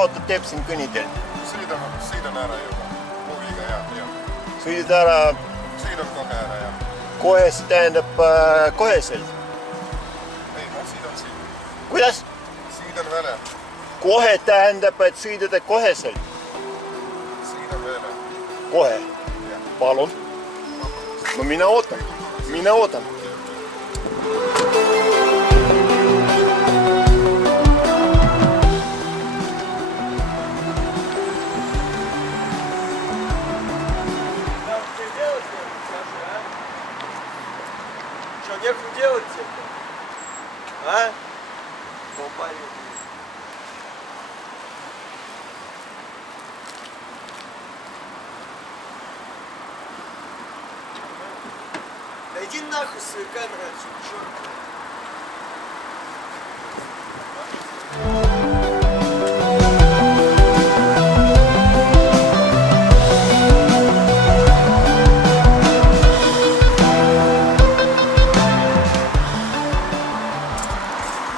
auto teeb siin kõnniteel? Sõidan ära juba. Huviga ja. Sõidad ära? Sõidan kohe ära ja. Kohe see tähendab koheselt? Ei, ma sõidan siin. Kuidas? Sõidan välja. Kohe tähendab, et sõidate koheselt? Sõidan välja. Kohe? Palun. No mina ootan. Mina ootan. Что, нехуй делать тебе? А? Долбоёб. Да иди нахуй с своей камерой отсюда, чёрт.